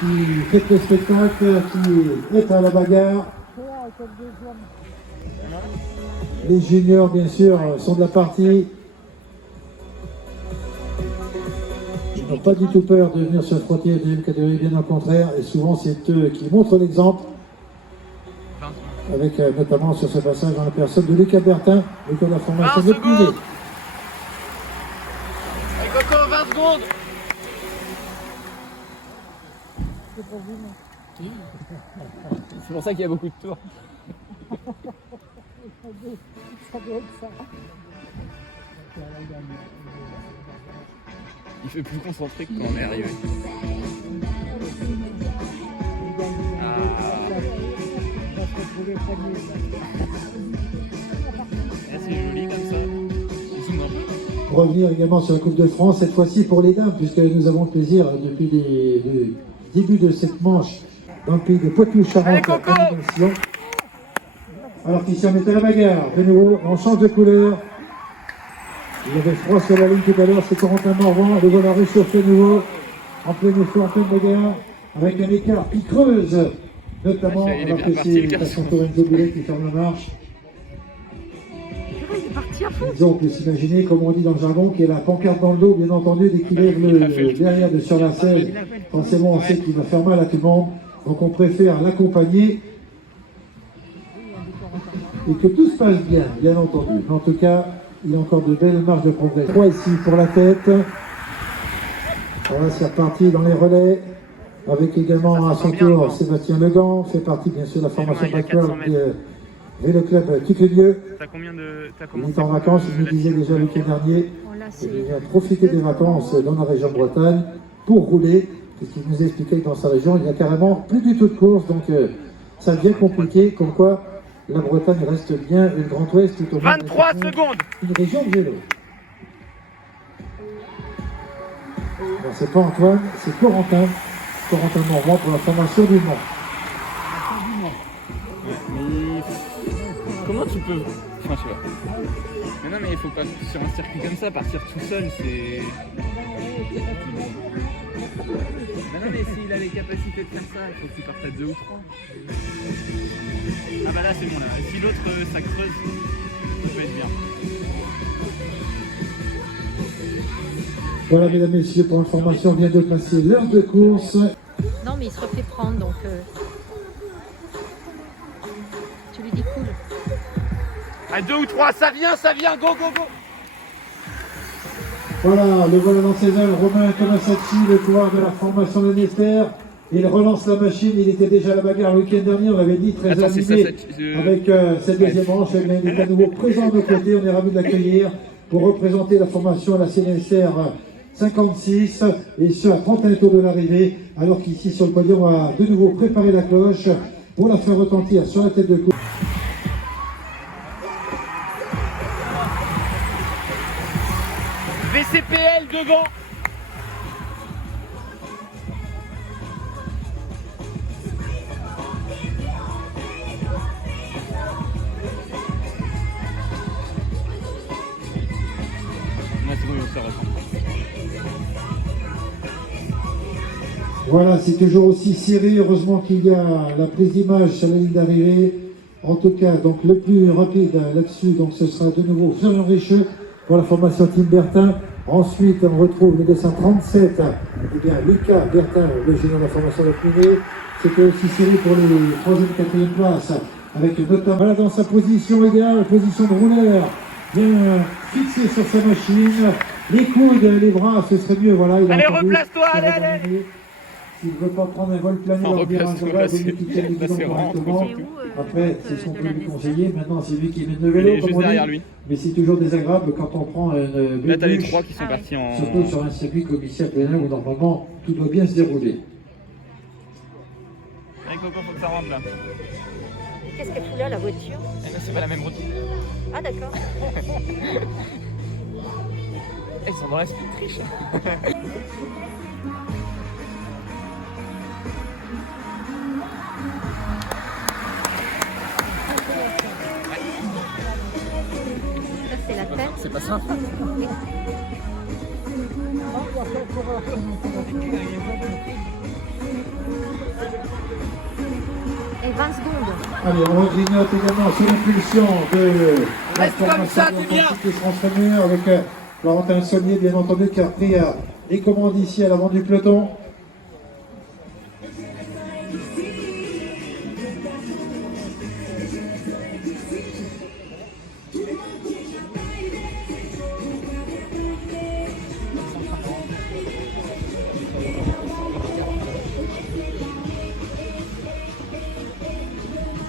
qui fait le spectacle, qui est à la bagarre. Les juniors, bien sûr, sont de la partie. Ils n'ont pas du tout peur de venir se frotter à la deuxième catégorie, bien au contraire. Et souvent, c'est eux qui montrent l'exemple. Avec notamment sur ce passage dans la personne de Lucas Bertin, l'école de la formation de Punet. Coco, 20 secondes. C'est pour ça qu'il y a beaucoup de tours. Ça doit être ça. Il fait plus concentré que quand on est arrivé. C'est joli comme ça. Pour revenir également sur la Coupe de France, cette fois-ci pour les dames, puisque nous avons le plaisir depuis le début de cette manche dans le pays de Poitou-Charentes. Alors qu'ici on est à la bagarre, de nouveau, on change de couleur. Il y avait froid sur la ligne tout à l'heure, c'est Corentin Morvan, le voilà réchauffé de nouveau, en plein effort, en pleine bagarre, avec un écart qui creuse, notamment, alors que c'est son Lorenzo Boulet qui ferme la marche. Disons, on peut s'imaginer, comme on dit dans le jargon, qu'il y a la pancarte dans le dos, bien entendu, dès qu'il lève le derrière de sur la selle, forcément on sait qu'il va faire mal à tout le monde, donc on préfère l'accompagner et que tout se passe bien, bien entendu. En tout cas, il y a encore de belles marges de progrès. 3 ici pour la tête. Voilà, c'est reparti dans les relais, avec également à son tour Sébastien Legan, fait partie bien sûr de la formation backward Vélo Club Quitte-Lieu. Il est en vacances, il nous disait déjà le week-end dernier, il vient profiter des vacances dans la région Bretagne pour rouler, puisqu'il nous expliquait que dans sa région, il n'y a carrément plus du tout de course, donc ça devient compliqué, comme quoi la Bretagne reste bien le Grand Ouest tout au moins 23 secondes. Une région de vélo. Bon, c'est pas Antoine, c'est Corentin Morvan pour la formation du Mans. Mais comment tu peux... Enfin, je sais pas. Mais non, mais il faut pas, sur un circuit comme ça, partir tout seul, c'est... Mais non, mais s'il a les capacités de faire ça, il faut qu'il parte à 2 ou 3. Ah bah là, c'est bon, là. Si l'autre, ça creuse, ça peut être bien. Voilà, mesdames, messieurs, pour information, on vient de passer l'heure de course. Non, mais il se refait prendre, donc... Tu lui dis cool. À 2 ou 3, ça vient, go, go, go. Voilà, le voilà dans ses ailes, Romain Tomasacci, le coureur de la formation de Nester. Il relance la machine, il était déjà à la bagarre le week-end dernier, on l'avait dit, très animé avec cette deuxième manche. Il est à nouveau présent de nos côtés, on est ravis de l'accueillir pour représenter la formation à la CNSR 56, et ce à 31 tours de l'arrivée, alors qu'ici sur le podium on va de nouveau préparer la cloche pour la faire retentir sur la tête de course. VCPL devant. Voilà, c'est toujours aussi serré. Heureusement qu'il y a la prise d'image sur la ligne d'arrivée. En tout cas, donc le plus rapide là-dessus, donc ce sera de nouveau Florian Richeux pour la formation Team Bertin. Ensuite, on retrouve le dessin 37, eh bien, Lucas Bertin, le génie de la formation de Punet. C'était aussi serré pour les 3e et 4e places, avec notamment, voilà, dans sa position idéale, position de rouleur, bien fixé sur sa machine. Les coudes, les bras, ce serait mieux, voilà. Allez, replace-toi, allez. S'il ne veut pas prendre un vol plané en virage horaire, il faut qu'il tienne les guidons correctement. Après, c'est ce qu'on peut lui conseiller. Maintenant, c'est lui qui mène le vélo, comme on dit. Mais c'est toujours désagréable quand on prend une là, t'as les 3 qui sont partis en... Surtout sur un circuit comme ici à Plénin où normalement tout doit bien se dérouler. Allez, Coco, faut que ça rentre là. Qu'est-ce qu'elle fout là, la voiture? C'est pas la même routine. Ah, d'accord. Ils sont dans la speed triche. C'est la tête. C'est pas simple. Et 20 secondes. Allez, on grignote également sous l'impulsion de la Reste comme ça, formation Julien. qui se transforme avec Florentin Saunier, bien entendu, qui a pris les commandes ici à l'avant du peloton.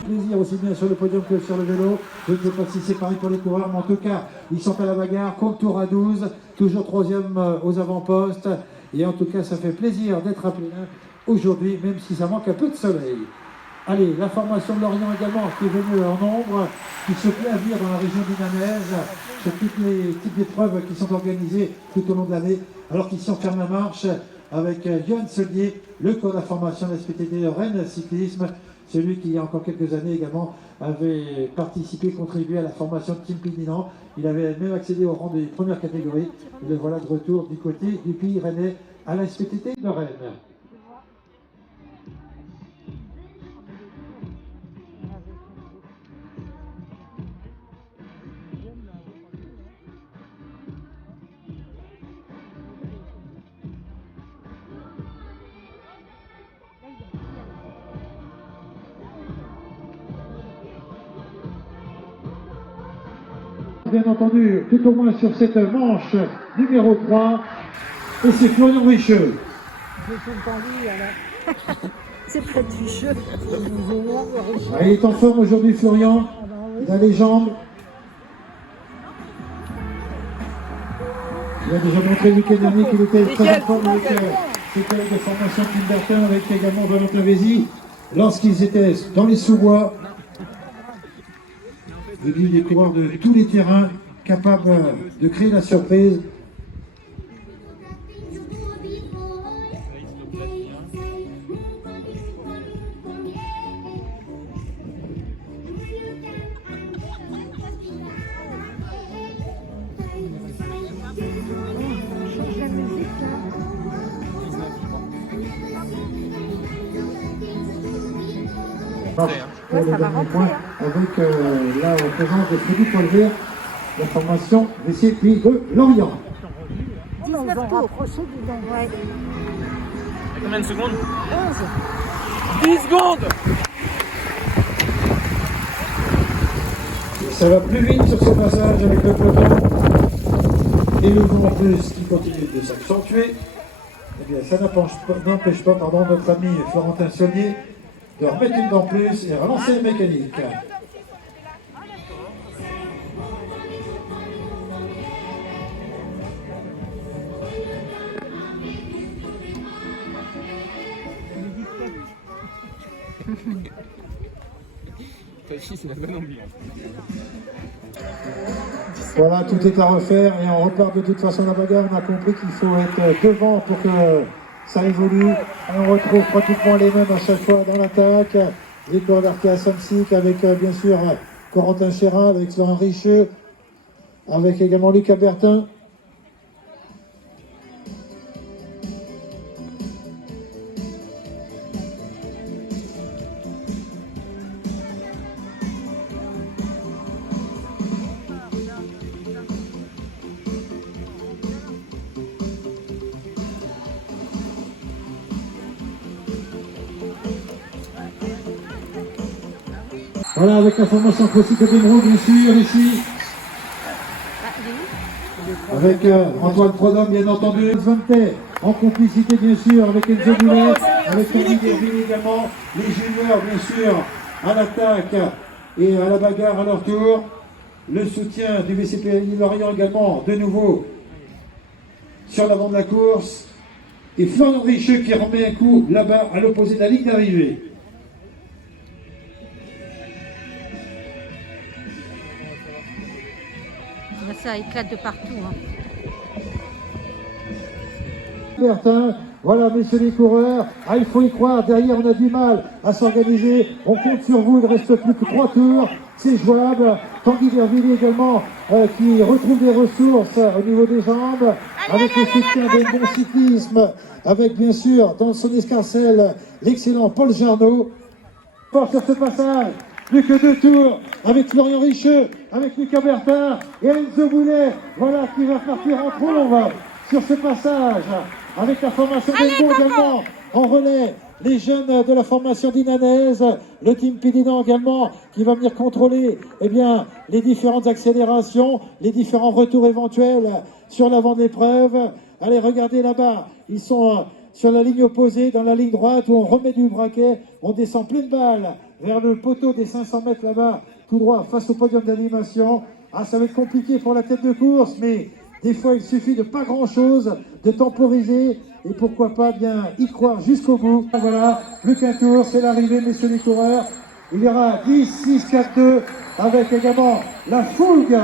Plaisir aussi bien sur le podium que sur le vélo. Je ne sais pas si c'est pareil pour les coureurs, mais en tout cas, ils sont à la bagarre. Compte tour à 12, toujours troisième aux avant-postes. Et en tout cas, ça fait plaisir d'être appelé aujourd'hui, même si ça manque un peu de soleil. Allez, la formation de Lorient également, qui est venue en nombre, qui se plaît à venir dans la région dinanaise, sur toutes les types d'épreuves qui sont organisées tout au long de l'année, alors qu'ici on ferme la marche avec Johan Saunier, le corps de la formation de la SPTT de Rennes Cyclisme, celui qui il y a encore quelques années également avait participé, contribué à la formation de Team Pininan. Il avait même accédé au rang des premières catégories. Et le voilà de retour du côté du pays rennais à la SPTT de Rennes. Bien entendu, tout au moins sur cette manche numéro 3, et c'est Florian Richeux. C'est près du jeu. Il est en forme aujourd'hui, Florian. Il a les jambes. Il a déjà montré le week-end dernier qu'il était très en forme avec ses collègues de formation Tim Bertin, avec également Valentin Vézy, lorsqu'ils étaient dans les sous-bois. Devenu des coureurs de tous les terrains, capables de créer la surprise. Pour le dernier point, avec la présence de Frédéric Polvert, la formation des circuits de Lorient. 19 tours. Ouais. Combien de secondes 11. 10 secondes. Ça va plus vite sur ce passage avec le peloton. Et le vent en plus qui continue de s'accentuer. Eh bien, ça n'empêche pas notre ami Florentin Saunier de remettre une dent plus et relancer la mécanique. C'est la bonne ambiance. Voilà, tout est à refaire et on repart de toute façon la bagarre. On a compris qu'il faut être devant pour que ça évolue. On retrouve pratiquement les mêmes à chaque fois dans l'attaque. Les coureurs d'Arkea Samsic avec bien sûr Corentin Chéral, avec Florian Richeux, avec également Lucas Bertin. Voilà, avec la formation classique de Benro, bien sûr, ici. Avec Antoine Prodhomme, bien entendu. Vanté, en complicité, bien sûr, avec Enzo Boulet, avec Tony Derville également. Les juniors, bien sûr, à l'attaque et à la bagarre à leur tour. Le soutien du VCPI Lorient également, de nouveau, sur l'avant de la course. Et Florian Richeux qui remet un coup là-bas à l'opposé de la ligne d'arrivée. Ça éclate de partout. Hein. Bertin, voilà messieurs les coureurs, il faut y croire, derrière on a du mal à s'organiser, on compte sur vous, il ne reste plus que 3 tours, c'est jouable. Tanguy Derville également qui retrouve des ressources au niveau des jambes, avec le soutien d'un bon cyclisme, avec bien sûr dans son escarcelle l'excellent Paul Jarnot. Fort sur ce passage, plus que 2 tours avec Florian Richeux, avec Lucas Bertin et Enzo Boulet, voilà qui va partir en trombe sur ce passage, avec la formation d'Elbo également en relais. Les jeunes de la formation dinanaise, le team Pédinan également, qui va venir contrôler eh bien, les différentes accélérations, les différents retours éventuels sur l'avant de l'épreuve. Allez, regardez là-bas, ils sont sur la ligne opposée, dans la ligne droite, où on remet du braquet, on descend pleine balle vers le poteau des 500 mètres là-bas, tout droit, face au podium d'animation. Ah, ça va être compliqué pour la tête de course, mais des fois, il suffit de pas grand-chose, de temporiser, et pourquoi pas bien y croire jusqu'au bout. Voilà, plus qu'un tour, c'est l'arrivée, messieurs les coureurs. Il y aura 10, 6, 4, 2, avec également la fougue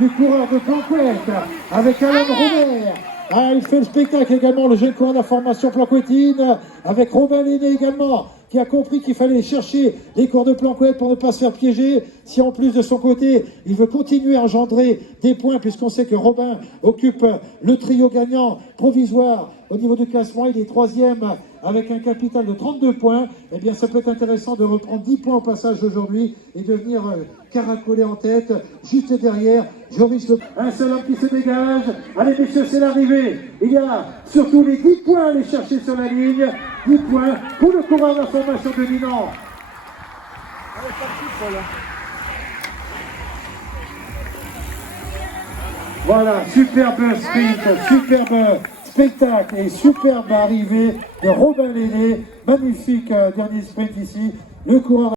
du coureur de Planquette, avec Alain Robert. Ah, il fait le spectacle également, le jeune coureur de la formation Planquettine, avec Robin Lenné également, qui a compris qu'il fallait chercher les cours de Planquette pour ne pas se faire piéger. Si en plus de son côté, il veut continuer à engendrer des points, puisqu'on sait que Robin occupe le trio gagnant provisoire au niveau du classement, il est 3e avec un capital de 32 points, eh bien ça peut être intéressant de reprendre 10 points au passage aujourd'hui et de venir caracoler en tête, juste derrière Joris Le... Un seul homme qui se dégage. Allez messieurs, c'est l'arrivée. Il y a surtout les 10 points à aller chercher sur la ligne. 10 points pour le coureur de la formation de Milan. Allez, parti, Paul. Voilà, superbe sprint, superbe spectacle et superbe arrivée de Robin Lenné. Magnifique dernier sprint ici. Le coureur